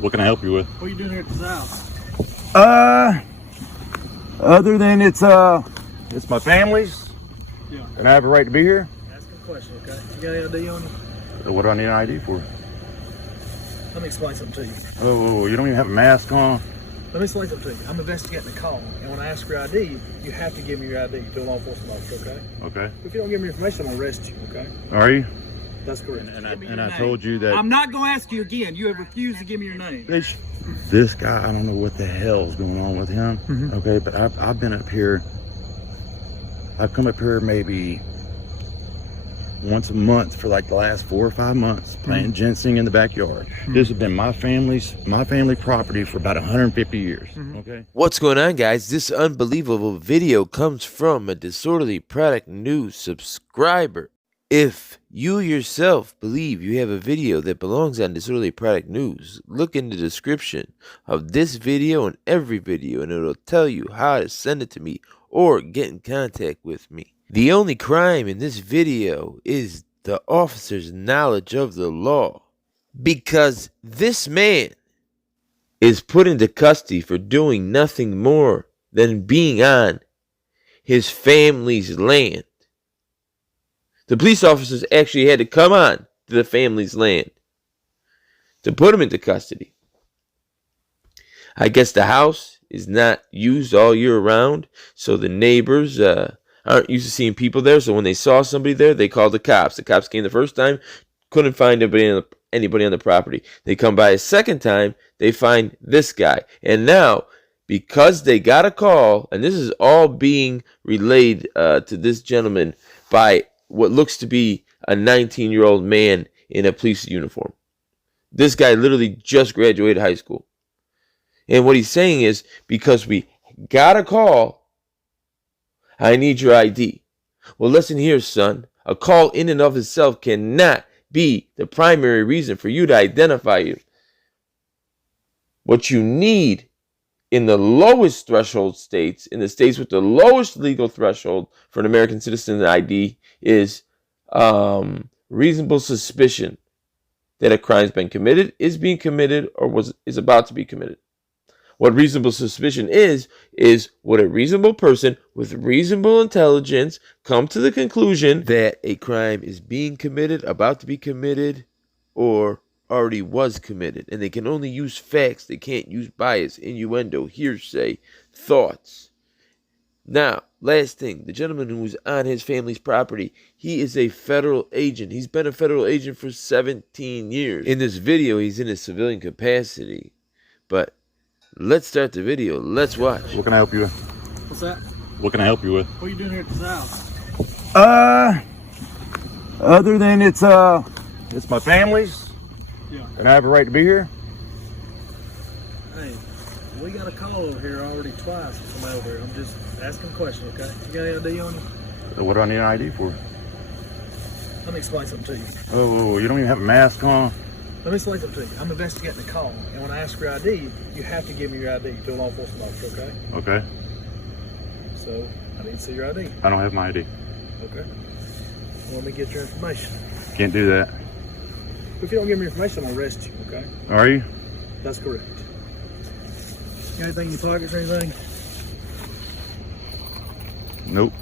What can I help you with? What are you doing here at this house? Other than it's my family's, Yeah. and I have a right to be here. Ask a question, okay? You got any ID on you? What do I need an ID for? Let me explain something to you. Oh, you don't even have a mask on? Let me explain something to you. I'm investigating a call, and when I ask for your ID, you have to give me your ID to a law enforcement officer, okay? Okay. If you don't give me information, I'm gonna arrest you, okay? Are you? That's correct. And I told you that. I'm not gonna ask you again. You have refused to give me your name. This guy, I don't know what the hell's going on with him. Okay, but I've been up here. I've come up here maybe once a month for like the last 4 or 5 months, playing ginseng in the backyard. This has been my family property for about 150 years. Okay. What's going on, guys? This unbelievable video comes from a Disorderly Product News subscriber. If you yourself believe you have a video that belongs on Disorderly Product News, look in the description of this video and every video, and it'll tell you how to send it to me or get in contact with me. The only crime in this video is the officer's knowledge of the law, because this man is put into custody for doing nothing more than being on his family's land. The police officers actually had to come on to the family's land to put him into custody. I guess the house is not used all year round, so the neighbors aren't used to seeing people there. So when they saw somebody there, they called the cops. The cops came the first time, couldn't find anybody on the property. They come by a second time, they find this guy. And now, because they got a call, and this is all being relayed to this gentleman by what looks to be a 19-year-old man in a police uniform. This guy literally just graduated high school. And what he's saying is, because we got a call, I need your ID. Well, listen here, son. A call in and of itself cannot be the primary reason for you to identify you. What you need in the lowest threshold states, in the states with the lowest legal threshold for an American citizen ID, is reasonable suspicion that a crime's been committed, is being committed, or is about to be committed. What reasonable suspicion is would a reasonable person with reasonable intelligence come to the conclusion that a crime is being committed, about to be committed, or already was committed. And they can only use facts. They can't use bias, innuendo, hearsay, thoughts. Now, last thing, the gentleman who was on his family's property, he is a federal agent. He's been a federal agent for 17 years. In this video, he's in a civilian capacity. But let's start the video. Let's watch. What can I help you with? What's that? What can I help you with? What are you doing here at this house? Other than it's my family's, Yeah. and I have a right to be here. Hey, we got a call over here already twice from over here. I'm just asking a question, okay? You got any ID on you? What do I need an ID for? Let me explain something to you. Oh, you don't even have a mask on? Let me explain something to you. I'm investigating a call, and when I ask for your ID, you have to give me your ID to a law enforcement officer, okay? Okay. So, I need to see your ID. I don't have my ID. Okay. Well, let me get your information. Can't do that. If you don't give me your information, I'm gonna arrest you, okay? Are you? That's correct. Got anything in your pockets or anything? Nope.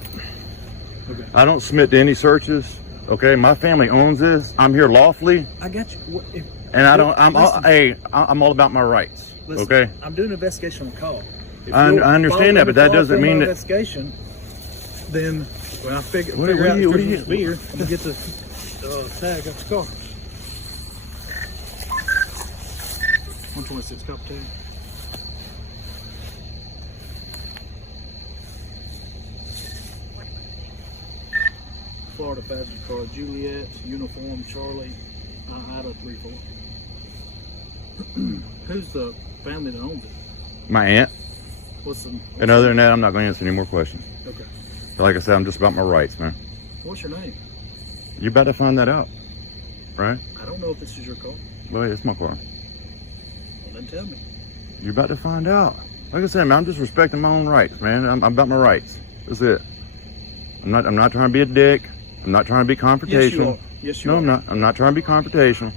Okay. I don't submit to any searches. Okay, my family owns this. I'm here lawfully, I got you. and I'm all about my rights. Listen, okay. I'm doing an investigation on call. If I you'll understand that, but that follow doesn't through my mean that. investigation, then when I figure What out are the you- Christmas beer, I'm gonna get the tag off the car. 126 cup tag. Florida passenger car, Juliet, uniform, Charlie, Ida 34. Who's the family that owns it? My aunt. And other than that, I'm not going to answer any more questions. Okay. Like I said, I'm just about my rights, man. What's your name? You're about to find that out, right? I don't know if this is your car. Well, it's my car. Well, then tell me. You're about to find out. Like I said, man, I'm just respecting my own rights, man. I'm about my rights. That's it. I'm not trying to be a dick. I'm not trying to be confrontational. Yes, you are. No, I'm not. I'm not trying to be confrontational.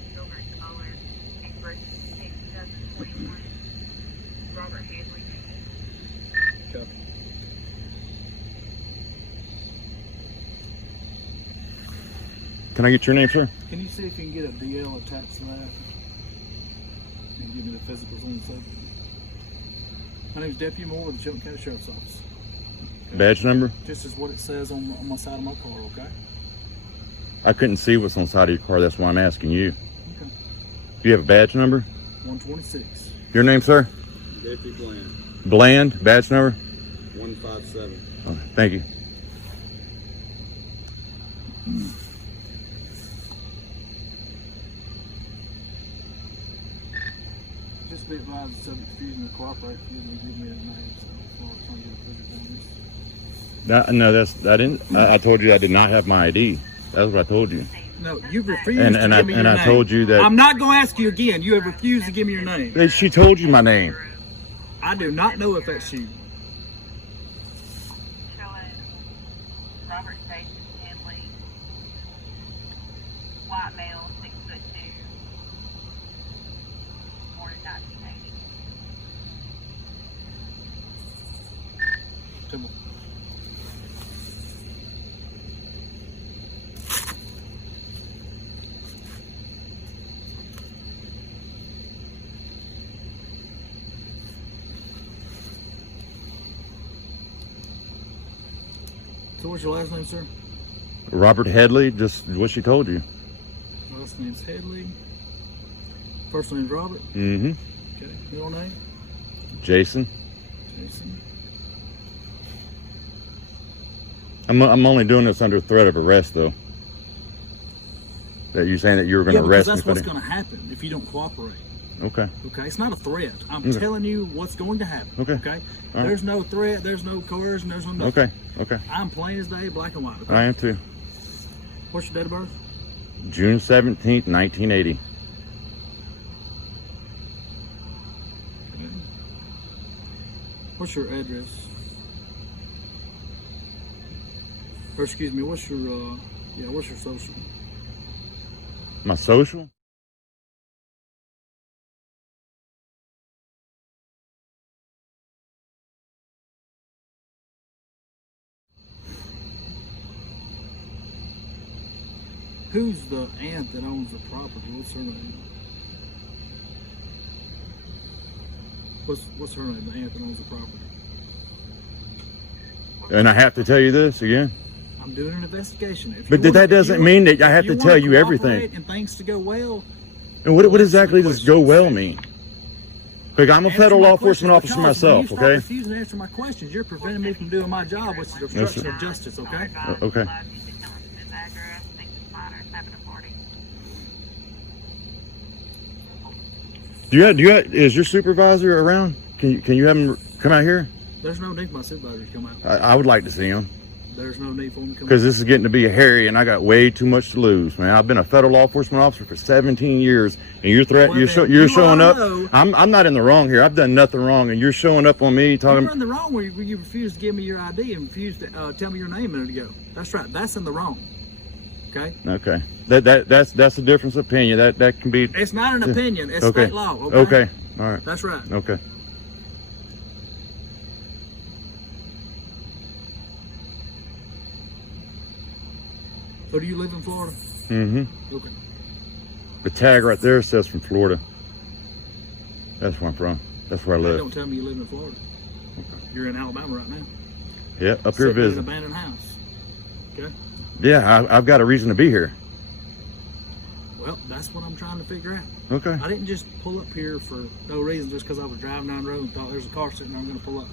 Okay. Can I get your name, sir? Can you see if you can get a DL attached to that? And give me the physicals on the subject. My name is Deputy Moore with the Chilton County Sheriff's Office. Okay. Badge number? Just as what it says on my side of my car, okay? I couldn't see what's on the side of your car. That's why I'm asking you. Okay. Do you have a badge number? 126. Your name, sir? Deputy Bland, Bland. Badge number? 157. Oh, thank you. Just be advised the subject refusing to cooperate, refusing to give me the name, so I was trying to get a physical on this. No, I didn't. I told you I did not have my ID. That's what I told you. No, you've refused And to give me your name. I told you that. I'm not going to ask you again. You have refused to give me your name. She told you my name. I do not know if that's you. Robert Station, Henley, white male, 6'2", born in 1980. Come on. So what's your last name, sir? Robert Headley. Just what she told you. Last name's Headley. First name's Robert. Mm-hmm. Okay. Middle name? Jason. Jason. I'm only doing this under threat of arrest, though. That you're saying that you were going to arrest me that's for what's that? going to happen if you don't cooperate. Okay. Okay, it's not a threat. I'm Okay. telling you what's going to happen. Okay. Okay. All right. There's no threat. There's no coercion. There's no nothing. Okay. Okay. I'm plain as day, black and white. Okay? I am too. What's your date of birth? June 17th, 1980. What's your address? Or excuse me, what's your what's your social? My social? Who's the aunt that owns the property? What's her name? What's her name? The aunt that owns the property. And I have to tell you this again? I'm doing an investigation. If But you that wanna- doesn't if you mean wanna- that I have if to wanna tell you cooperate everything. And things to go well. And what exactly does go well mean? Because I'm a Answer federal my law enforcement questions, officer because when myself, you start okay? refusing to answer my questions, you're preventing me from doing my job, which is obstruction of justice, okay? Okay. Is your supervisor around? Can you have him come out here? There's no need for my supervisor to come out. I would like to see him. There's no need for him to come Because out. this is getting to be hairy, and I got way too much to lose, man. I've been a federal law enforcement officer for 17 years, and you're Well, then, showing you up. know- I'm not in the wrong here. I've done nothing wrong, and you're showing up on me talking. You're in the wrong where you refused to give me your ID and refused to tell me your name a minute ago. That's right. That's in the wrong. Okay? Okay, that's a difference of opinion. That can be. It's not an opinion. It's Okay. state law. Okay? Okay. All right. That's right. Okay. So do you live in Florida? Mm-hmm. Okay. The tag right there says from Florida. That's where I'm from. That's where I live. Don't tell me you live in Florida. You're in Alabama right now. Yeah, up here Sitting in an visiting. abandoned house. Okay? Yeah, I've got a reason to be here. Well, that's what I'm trying to figure out. Okay. I didn't just pull up here for no reason, just because I was driving down the road and thought there's a car sitting there, I'm going to pull up.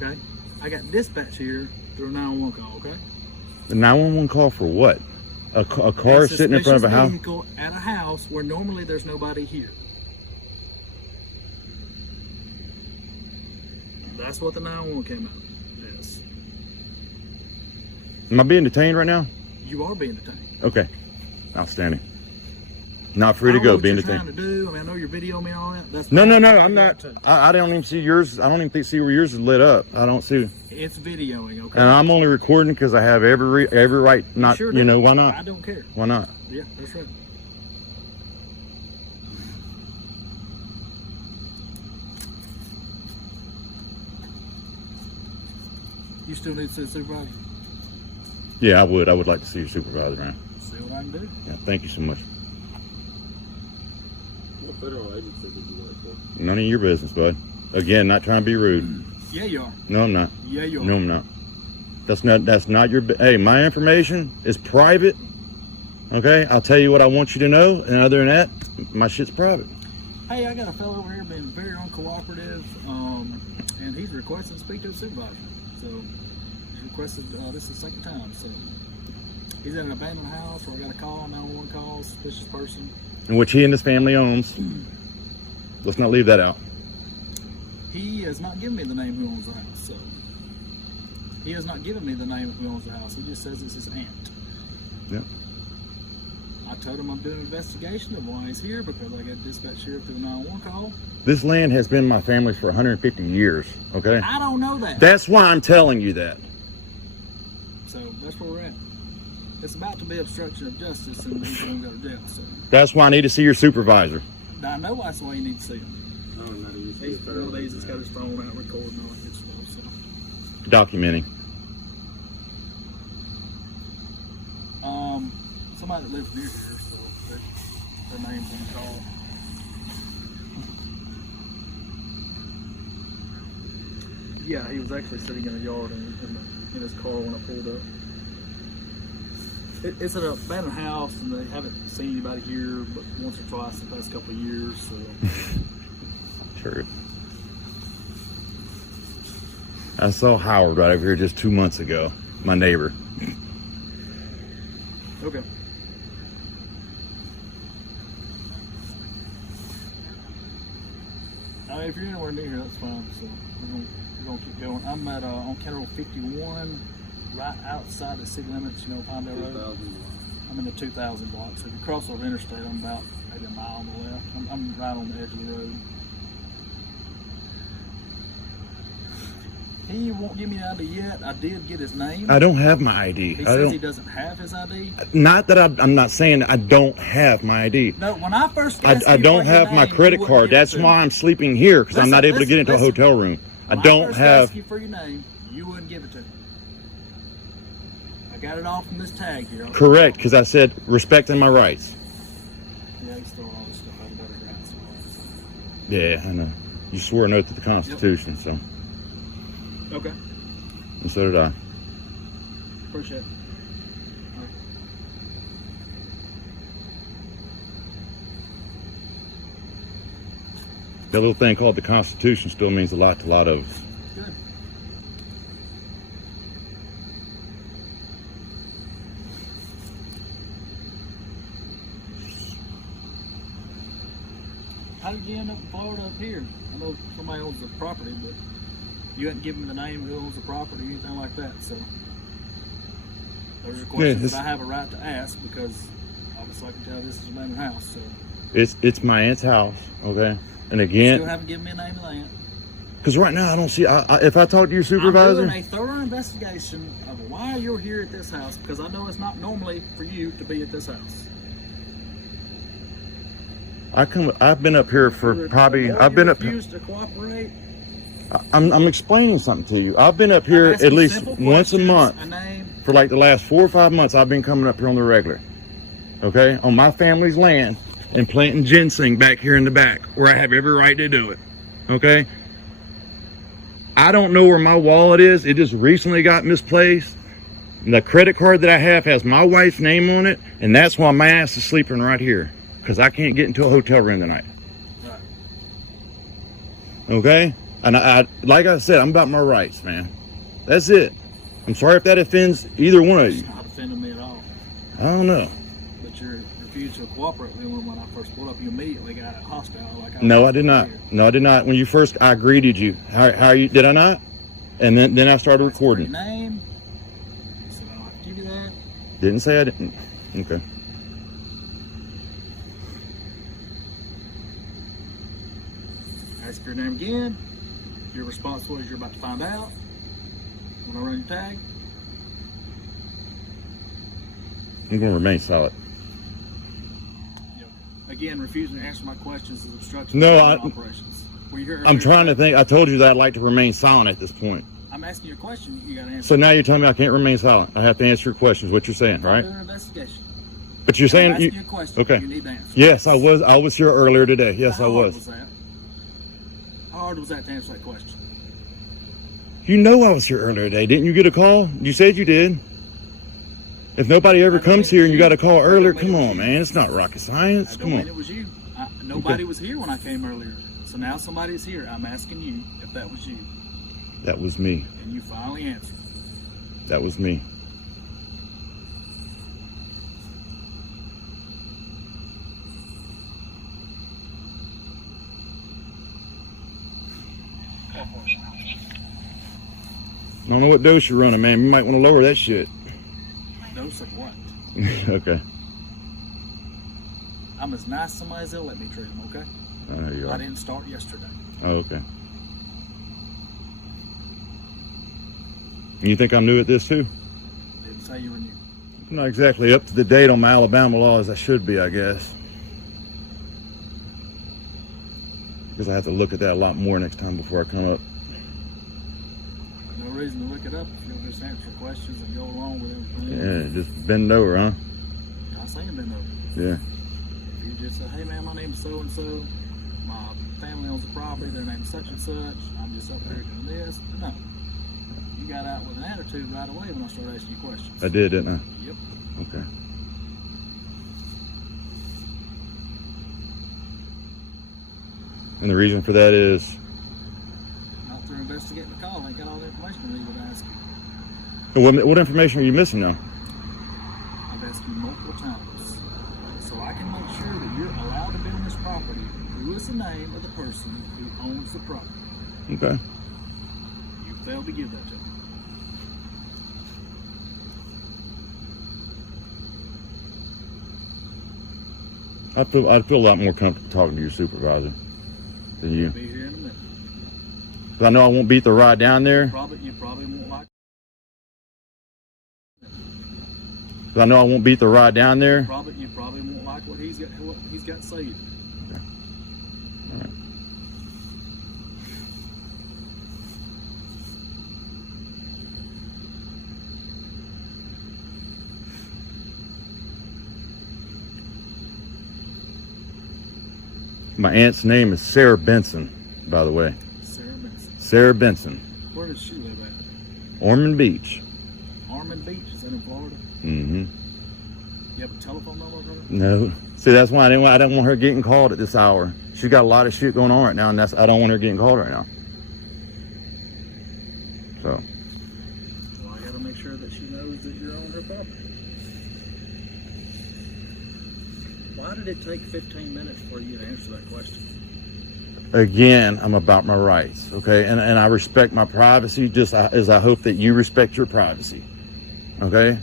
Okay? I got dispatch here through a 911 call, okay? The 911 call for what? A car It's sitting in front of a suspicious house? vehicle at a house where normally there's nobody here. That's what the 911 came out. Yes. Am I being detained right now? You are being detained. Okay. Outstanding. Not free to go, being What detained. you're trying to do. I mean, I know you're videoing me and all that. That's No, fine. I'm not. I don't even see yours. I don't even see where yours is lit up. I don't see. It's videoing, okay? And I'm only recording because I have every right not. Sure You do. know, why I not? don't care. Why not? Yeah, that's right. You still need to see the supervisor? Yeah, I would. I would like to see your supervisor, man. See what I can do. Yeah, thank you so much. What federal agency did you work for? None of your business, bud. Again, not trying to be rude. Yeah, you are. No, I'm not. Yeah, you are. No, I'm not. That's not your. Hey, my information is private. Okay, I'll tell you what I want you to know, and other than that, my shit's private. Hey, I got a fellow over here being very uncooperative, and he's requesting to speak to a supervisor. So he's requested this is the second time. So he's in an abandoned house where I got a call, 911 call, suspicious person. In which he and his family owns. Let's not leave that out. He has not given me the name who owns the house. So he has not given me the name of who owns the house. He just says it's his aunt. Yep. I told him I'm doing an investigation of why he's here because I got dispatched here through a 911 call. This land has been my family's for 150 years. Okay. I don't know that. That's why I'm telling you that. So that's where we're at. It's about to be obstruction of justice and he's going to go to jail. So That's why I need to see your supervisor. I know that's why you need to see him. I don't know. You see He's a one federal of these that's got agency. his phone out recording all that good stuff. So. Documenting. Somebody that lives near here, so their name's on the call. Yeah, he was actually sitting in a yard in his car when I pulled up. It's an abandoned house, and they haven't seen anybody here but once or twice in the past couple of years. So Sure. I saw Howard right over here just 2 months ago. My neighbor. okay. If you're anywhere near here, that's fine. So we're gonna keep going. I'm at on County Road 51, right outside the city limits. You know, Pinedale Road. 2001. I'm in the 2000 block. So if you cross over interstate, I'm about maybe a mile on the left. I'm right on the edge of the road. He won't give me an ID yet. I did get his name. I don't have my ID. He I says don't. he doesn't have his ID. Not that I'm not saying I don't have my ID. No, when I first I asked you don't for your have my name, you credit wouldn't card. give it That's to me. why I'm sleeping here because I'm not able to get into a Listen. hotel room. I When don't first have. asked you for your name, you wouldn't give it to me. I got it all from this tag here. Correct, because I said respecting my rights. Yeah, he stole all this stuff out of better grounds. Yeah, I know. You swore an oath to the Constitution, so Okay, and so did I. appreciate it. That little thing called the Constitution still means a lot to a lot of us. Good. How did you end up in Florida up here? I know somebody owns the property, but you hadn't given me the name of who owns the property or anything like that, so those are questions this- that I have a right to ask because obviously I can tell this is a abandoned house, so It's my aunt's house, okay? And still again, haven't given me a name of the aunt. because right now I don't see. If I talk to your I'm supervisor, doing a thorough investigation of why you're here at this house because I know it's not normally for you to be at this house. I've been up here for probably. The more I've been you up. refuse to cooperate. I'm explaining something to you. I've been up here I'm asking at least simple once a questions, month A name. for like the last 4 or 5 months. I've been coming up here on the regular, okay, on my family's land and planting ginseng back here in the back where I have every right to do it, okay. I don't know where my wallet is. It just recently got misplaced. And the credit card that I have has my wife's name on it, and that's why my ass is sleeping right here because I can't get into a hotel room tonight. Right. Okay? And I like I said, I'm about my rights, man. That's it. I'm sorry if that offends either one of It's you. not offending me at all. I don't know. But you refused to cooperate with me when I first pulled up. You immediately got hostile. Like No, I did not. No, I did not. When you first, I greeted you. How you? Did I not? And then I started Your recording. name. So I don't have to give you that. Didn't say I didn't. Okay. Ask for your name again. Your response was you're about to find out. When I run your tag. I'm going to remain solid. Again, refusing to answer my questions is obstruction No, of operations. Were you here I'm earlier trying to today? think. I told you that I'd like to remain silent at this point. I'm I'm asking you a question, you got to answer. So now you're telling me I can't remain silent. I have to answer your questions. What you're saying, I'm right? doing an investigation. But you're saying I'm asking you a question. okay. You need to answer. Yes, I was here earlier today. Yes, I How hard was. was that? How hard was that to answer that question? You know I was here earlier today. Didn't you get a call? You said you did. If nobody ever comes here and you got a call earlier, come on, man. It's not rocket science. I don't Come mean on. it was you. Nobody was here when I came earlier. So now somebody's here. I'm asking you if that was you. That was me. And you finally answered. That was me. I don't know what dose you're running, man. You might want to lower that shit. Dose of what? Okay. I'm as nice as somebody's they'll let me treat them, okay? There you I are. didn't start yesterday. Oh, okay. You think I'm new at this too? Didn't say you were new. I'm not exactly up to the date on my Alabama law as I should be, I guess. Because I have to look at that a lot more next time before I come up. No reason to look it up if you'll just answer questions and go along with everything. Yeah, just bend over, huh? I'm saying bend over. Yeah. If you just say, hey man, my name's so-and-so, my family owns a property, their name's such and such, I'm just up here doing this. But no. You got out with an attitude right away when I started asking you questions. I did, didn't I? Yep. Okay. And the reason for that is? Not through investigating the call. I ain't got all the information I need to ask you. What information are you missing now? I've asked you multiple times. So I can make sure that you're allowed to be on this property. Who is the name of the person who owns the property? Okay. You failed to give that to me. I'd feel a lot more comfortable talking to your supervisor than you. I'll be here in a minute. 'Cause I know I won't beat the ride down there. You probably won't like. 'Cause I know I won't beat the ride down there. You probably won't like what he's got to say. Okay. All right. My aunt's name is Sarah Benson, by the way. Sarah Benson. Sarah Benson. Where does she live at? Ormond Beach. Ormond Beach? Is that in Florida? Mm-hmm. You have a telephone number of her? No. See, that's why I didn't want her getting called at this hour. She's got a lot of shit going on right now, and I don't want her getting called right now. So. Well, I got to make sure that she knows that you're on her property. Why did it take 15 minutes for you to answer that question? Again, I'm about my rights, okay? And I respect my privacy just as I hope that you respect your privacy, okay?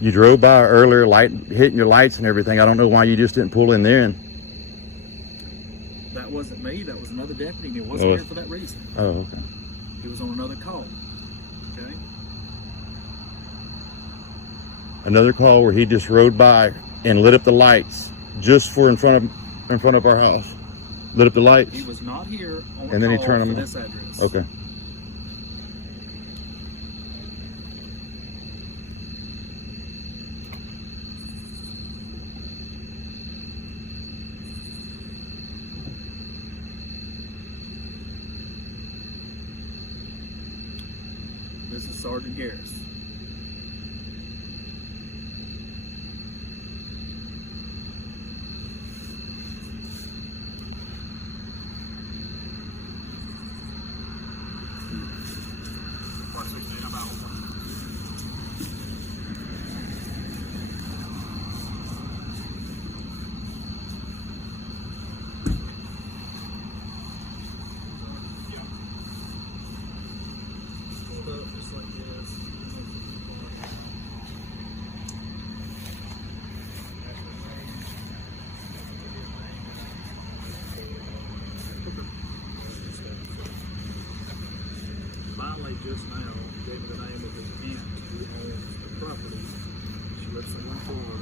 You drove by earlier, hitting your lights and everything. I don't know why you just didn't pull in there. That wasn't me. That was another deputy. And he wasn't here for that reason. Oh, okay. He was on another call. Okay? Another call where he just rode by and lit up the lights just for in front of our house. Lit up the lights. He was not here on And then he call turned for them this address. Okay. This is Sergeant Garris. Just like this. Finally, just now, gave me the name of his aunt who owns the property. She lives somewhere in Florida.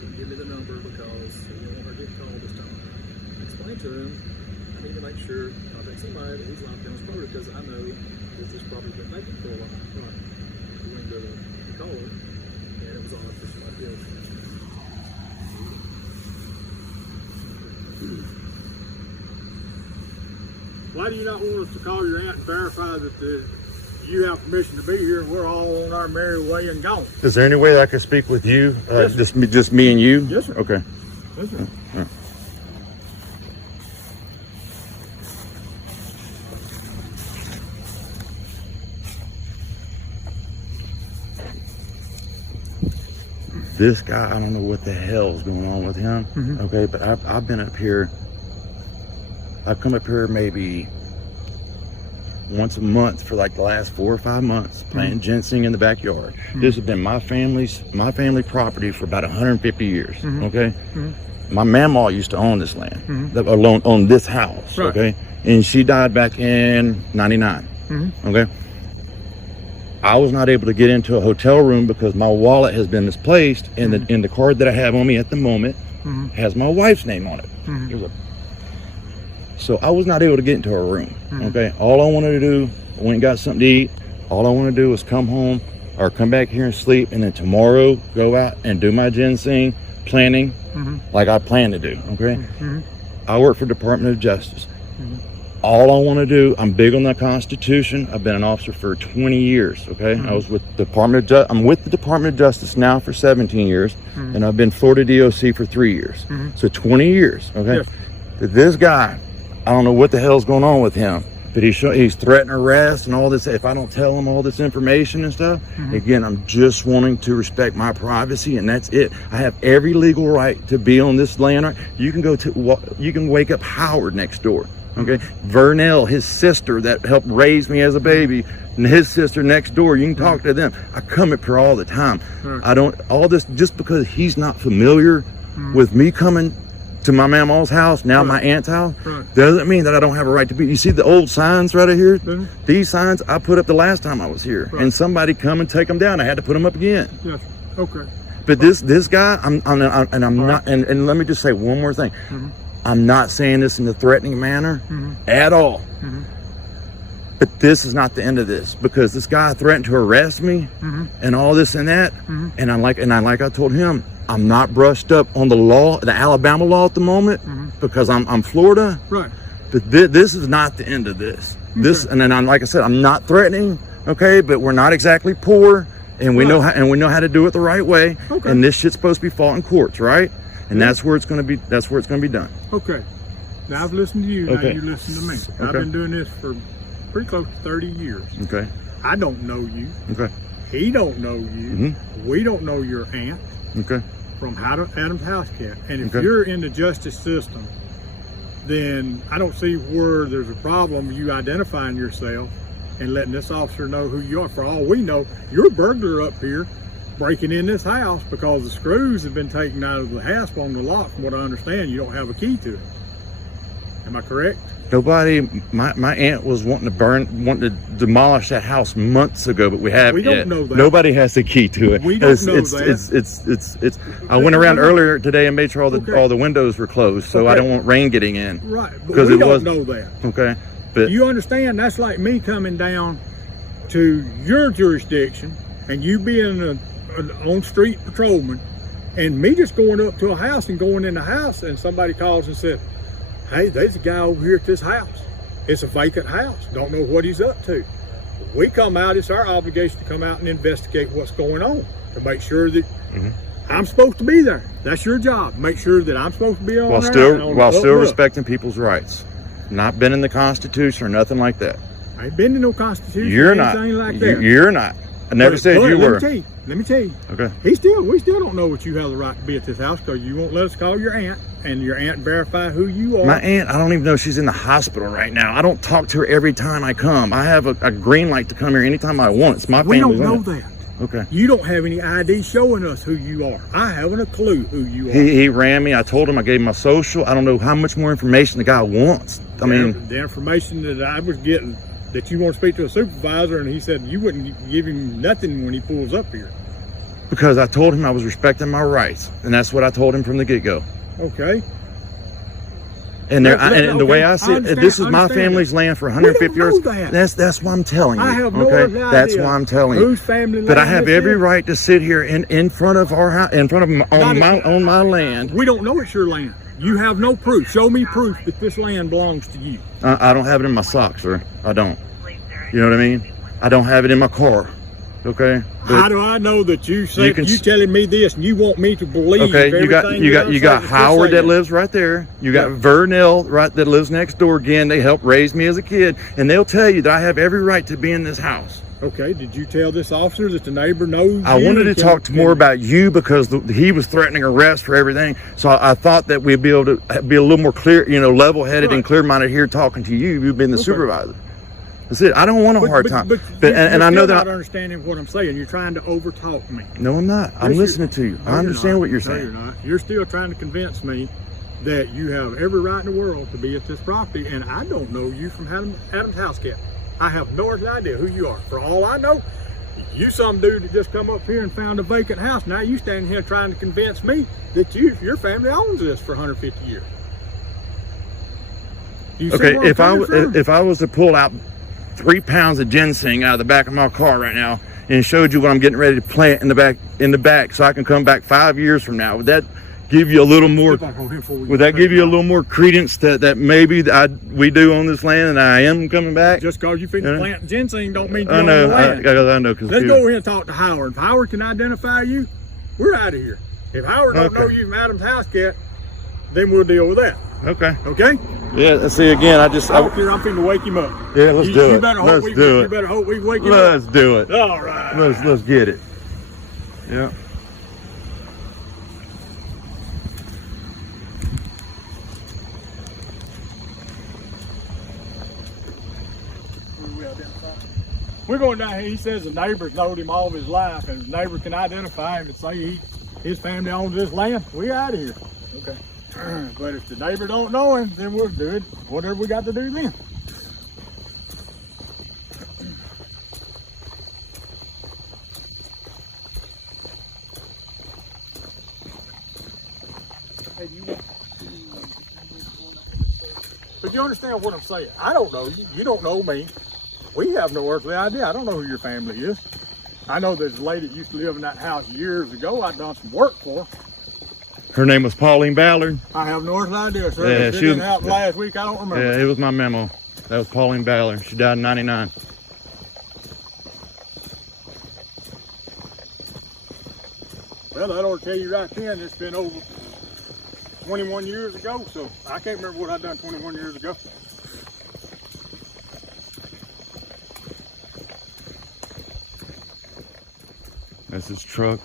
Didn't give me the number because he didn't want her to get called this time. I explained to him, I need to make sure, contact somebody that he's locked down his property, because I know that this property's been vacant for a while. Right. We went to the caller, and it was on for somebody else. Why do you not want us to call your aunt and verify that you have permission to be here and we're all on our merry way and gone? Is there any way that I could speak with you? Yes, sir. Just me and you? Yes, sir. Okay. Yes, sir. All right. This guy, I don't know what the hell's going on with him. Okay, but I've been up here. I've come up here maybe once a month for like the last 4 or 5 months, planting ginseng in the backyard. This has been my family property for about 150 years. Okay, my mama used to own this land, alone on this house. Right. Okay, and she died back in '99. Okay. I was not able to get into a hotel room because my wallet has been misplaced, and the card that I have on me at the moment has my wife's name on it. So I was not able to get into a room. Okay, all I wanted to do, I went and got something to eat. All I want to do was come home or come back here and sleep, and then tomorrow go out and do my ginseng planting like I plan to do. Okay, I work for Department of Justice. All I want to do, I'm big on the Constitution. I've been an officer for 20 years. Okay, I was with I'm with the Department of Justice now for 17 years, and I've been Florida DOC for 3 years. So 20 years. Okay, Yes. But this guy, I don't know what the hell's going on with him, but he's threatening arrest and all this. If I don't tell him all this information and stuff, again, I'm just wanting to respect my privacy, and that's it. I have every legal right to be on this land. You can wake up Howard next door. Okay, Vernell, his sister that helped raise me as a baby, and his sister next door. You can talk to them. I come up here all the time. I don't all this just because he's not familiar with me coming to my mama's house, now my aunt's house, doesn't mean that I don't have a right to be. You see the old signs right here? These signs I put up the last time I was here, and somebody come and take them down. I had to put them up again. Yes. Okay. But this guy, I'm not. And let me just say one more thing. I'm not saying this in a threatening manner at all. But this is not the end of this, because this guy threatened to arrest me and all this and that. And like I told him, I'm not brushed up on the law, the Alabama law at the moment, because I'm Florida. Right. But this is not the end of this. This, and then like I said, I'm not threatening. Okay, but we're not exactly poor, and we know how to do it the right way. Okay. And this shit's supposed to be fought in courts, right? And that's where it's going to be. That's where it's going to be done. Okay. Now I've listened to you. Okay. Now you listen to me. I've been doing this for pretty close to 30 years. Okay. I don't know you. Okay. He don't know you. We don't know your aunt Okay. from Adam's house cat. And if Okay. you're in the justice system, then I don't see where there's a problem you identifying yourself and letting this officer know who you are. For all we know, you're a burglar up here breaking in this house because the screws have been taken out of the hasp on the lock. From what I understand, you don't have a key to it. Am I correct? Nobody. My aunt was wanting to demolish that house months ago, but we haven't. We don't yet. know that. Nobody has the key to it. We don't know that. It's. I went around earlier today and made sure all the windows were closed, so I Okay. don't want rain getting in. Right, but Because we it don't was- know that. Okay. But You understand? That's like me coming down to your jurisdiction and you being an on-street patrolman and me just going up to a house and going in the house, and somebody calls and says, hey, there's a guy over here at this house. It's a vacant house. Don't know what he's up to. We come out, it's our obligation to come out and investigate what's going on to make sure that I'm supposed to be there. That's your job. Make sure that I'm supposed to be on there. and on while the still look. respecting people's rights, not bending the Constitution or nothing like that. I ain't been to no Constitution You're or not. anything like that. You're not. I never said But you were. Let me tell you. Okay. We still don't know what you have the right to be at this house because you won't let us call your aunt and your aunt verify who you are. My aunt, I don't even know she's in the hospital right now. I don't talk to her every time I come. I have a green light to come here anytime I want. It's my we family. don't know that. Okay. You don't have any ID showing us who you are. I haven't a clue who you are. He ran me. I told him I gave him my social. I don't know how much more information the guy wants. I mean, the information that I was getting, that you want to speak to a supervisor, and he said you wouldn't give him nothing when he pulls up here. because I told him I was respecting my rights, and that's what I told him from the get-go. Okay. And, and the way Okay, I see it, understand- this is my understand family's that. land for 150 We don't years. know that. That's why I'm telling you. I have no okay, idea that's why I'm telling you. whose family But I land have this every is. right to sit here in front of our house, in front of on my land. We don't know it's your land. You have no proof. Show me proof that this land belongs to you. I don't have it in my socks, sir. I don't. You know what I mean? I don't have it in my car. Okay. How do I know that you said can you s- telling me this and you want me to believe? Okay, you everything got I'm saying Howard you're that lives right there. You got Vernell right that lives next door. Again, they helped raise me as a kid, and they'll tell you that I have every right to be in this house. Okay, did you tell this officer that the neighbor knows? I wanted to talk more about you because he was threatening arrest for everything. So I thought that we'd be able to be a little more clear, level-headed and Right. clear-minded here talking to you. You've been the supervisor. That's it. I don't want a hard time. But And I know you're that. not understanding what I'm saying. You're trying to overtalk me. No, I'm not. I'm listening to you. I understand what you're No, saying. you're not. You're still trying to convince me that you have every right in the world to be at this property, and I don't know you from Adam's house cat. I have no idea who you are. For all I know, you some dude that just come up here and found a vacant house. Now you standing here trying to convince me that your family owns this for 150 years. You see Okay, where I'm coming from? if I was to pull out 3 pounds of ginseng out of the back of my car right now and showed you what I'm getting ready to plant in the back, so I can come back 5 years from now, would that give you a little more? Would that give you a little more credence that maybe we do on this land, and I am coming back? Just because you finish planting ginseng don't mean you I own know. the land. I know. Let's go ahead and talk to Howard. If Howard can identify you, we're out of here. If Howard don't know you from Adam's house cat, then we'll deal with that. Okay. Okay? Yeah. See, again, I'm finna wake him up. Yeah, let's do You it. better hope Let's we do You it. better hope we wake him Let's up. do it. All right. Let's get it. Yeah. We're going down here. He says the neighbors knowed him all of his life, and his neighbors can identify him and say his family owns this land. We out of here. Okay. But if the neighbor don't know him, then we'll do it. Whatever we got to do then. But you understand what I'm saying? I don't know you. You don't know me. We have no earthly idea. I don't know who your family is. I know there's a lady that used to live in that house years ago. I'd done some work for her. Her name was Pauline Ballard. I have no earthly idea, sir. Yeah, If it she was- didn't happen last week, I don't remember. Yeah, it was my memo. That was Pauline Ballard. She died in '99. Well, that ought to tell you right then, it's been over 21 years ago, so I can't remember what I done 21 years ago. That's his truck.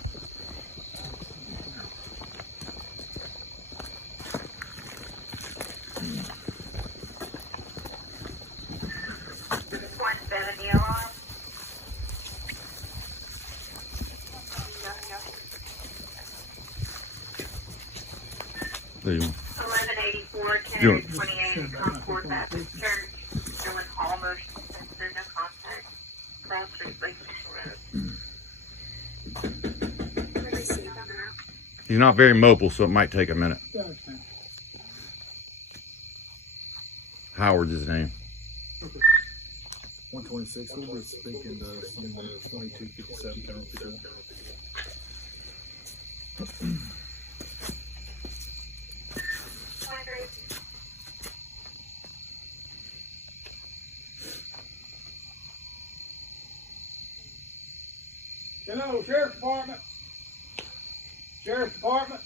There you go. 1184 Sure. Kennedy 28 Concord Baptist Church. There was almost there's no contact. Cross Street Lake Road. He's not very mobile, so it might take a minute. Howard's his name. 126. We were speaking to someone 2257. Hello, Sheriff's Department. Sheriff's Department.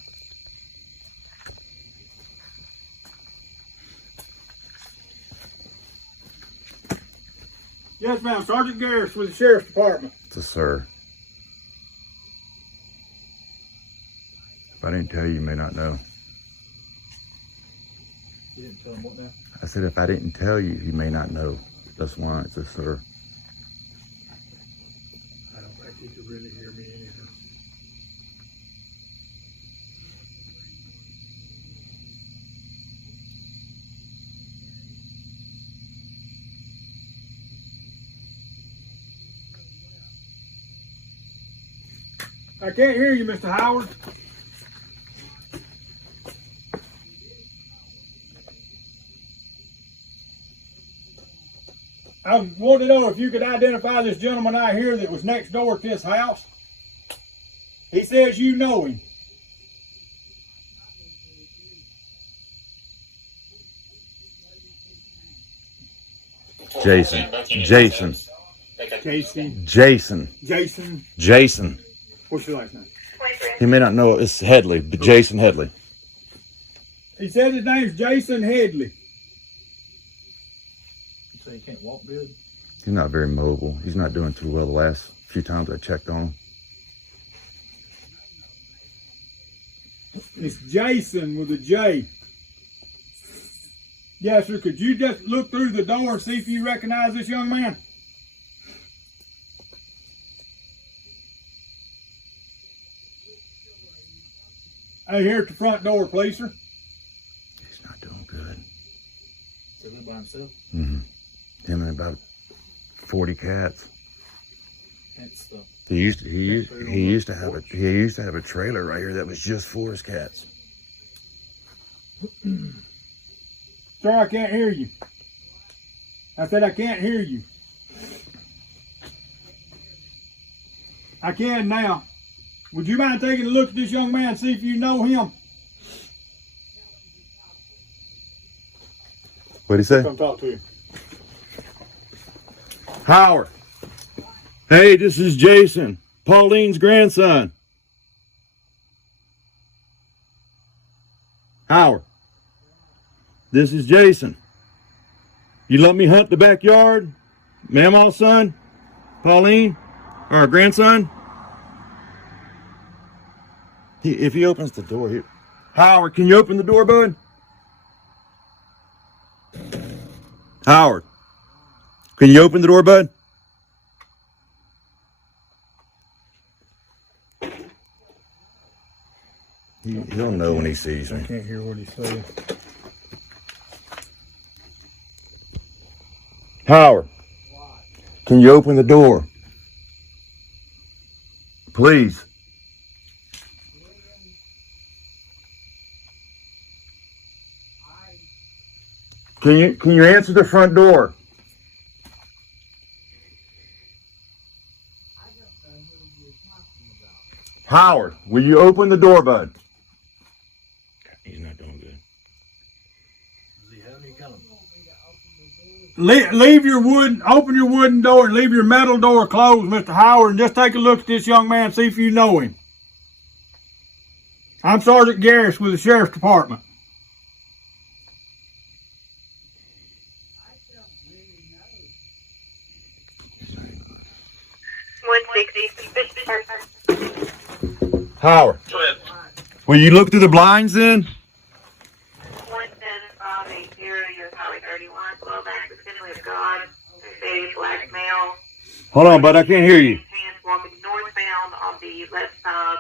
Yes, ma'am. Sergeant Garris with the Sheriff's Department. It's a sir. If I didn't tell you, you may not know. You didn't tell him what now? I said if I didn't tell you, you may not know. That's why it's a sir. I don't think he could really hear me anyhow. I can't hear you, Mr. Howard. I wanted to know if you could identify this gentleman out here that was next door to this house. He says you know him. Jason. Jason. Jason. Jason. Jason. Jason. What's your last name? He may not know it's Headley, but Jason Headley. He said his name's Jason Headley. So you can't walk good? He's not very mobile. He's not doing too well the last few times I checked on him. It's Jason with a J. Yes, sir. Could you just look through the door and see if you recognize this young man? Hey, here at the front door, please, sir. He's not doing good. Does he live by himself? Mm-hmm. Him and about 40 cats. That's the He used to have a trailer right here that was just for his cats. Sir, I can't hear you. I said I can't hear you. I can now. Would you mind taking a look at this young man and see if you know him? What'd he say? Come talk to him. Howard. Hey, this is Jason, Pauline's grandson. Howard. This is Jason. You let me hunt the backyard? Mama's son? Pauline? Or grandson? If he opens the door here. Howard, can you open the door, bud? Howard. Can you open the door, bud? He'll know when he sees me. Can't hear what he's saying. Howard, can you open the door? Please. Can you answer the front door? Howard, will you open the door, bud? He's not doing good. Does he have any kind of... Leave your open your wooden door and leave your metal door closed, Mr. Howard, and just take a look at this young man and see if you know him. I'm Sergeant Garris with the Sheriff's Department. Howard, will you look through the blinds then? 110-580, your Highway 31, slow back, assembly of God, Mercedes, black male. Hold on, bud, I can't hear you. Hands walking northbound on the left side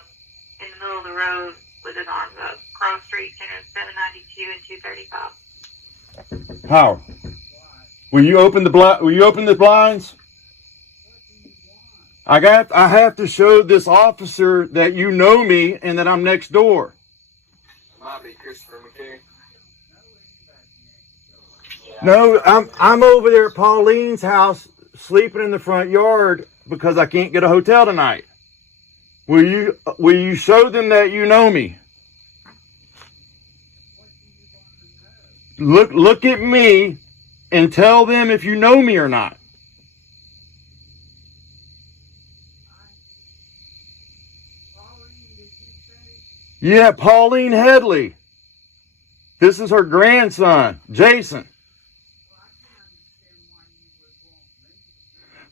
in the middle of the road with his arms up. Cross Street, 792 and 235. Howard, will you open the blinds? I have to show this officer that you know me and that I'm next door. Might be Christopher McCary. No, I'm over there at Pauline's house sleeping in the front yard because I can't get a hotel tonight. Will you show them that you know me? Look at me and tell them if you know me or not. Yeah, Pauline Headley. This is her grandson, Jason.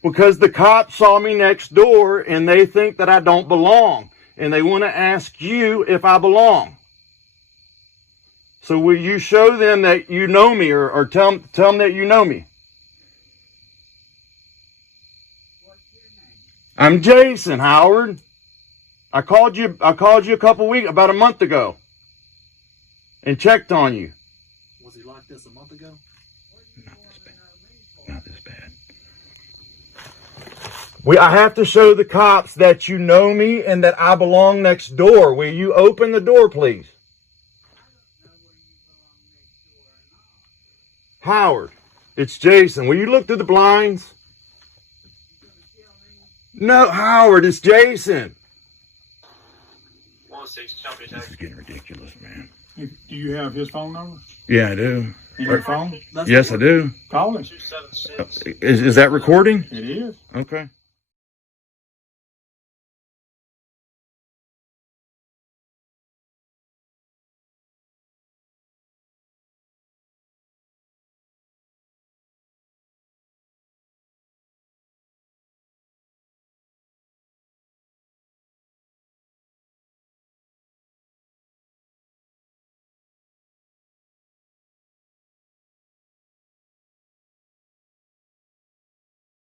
Because the cops saw me next door and they think that I don't belong. And they want to ask you if I belong. So will you show them that you know me or tell them that you know me? I'm Jason, Howard. I called you a couple weeks, about a month ago, and checked on you. Was he like this a month ago? Not this bad. I have to show the cops that you know me and that I belong next door. Will you open the door, please? Howard, It's Jason. Will you look through the blinds? No, Howard, it's Jason. 1-6, company This tag. is getting ridiculous, man. Do you have his phone number? Yeah, I do. In your phone? Yes, I do. Call him. 276. Is that recording? It is. Okay.